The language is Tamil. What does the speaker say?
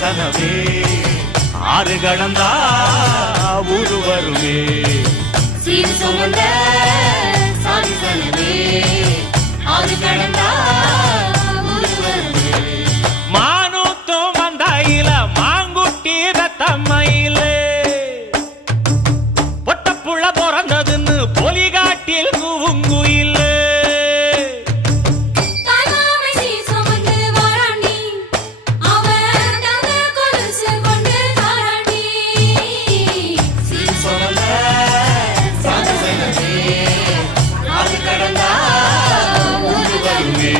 சனமே ஆறு கடந்தா ஊரு வருமே சீர் சுமந்த சாதி சனமே ஆறு கடந்தா ஊரு வருமே மானூத்தும் மந்தாயில மாங்குட்டி தத்தம்மையில பொட்டப்புள்ள பிறந்ததுன்னு பொலிகாட்டில் கூவுங்குயில் கடந்தா ஊரு வருமே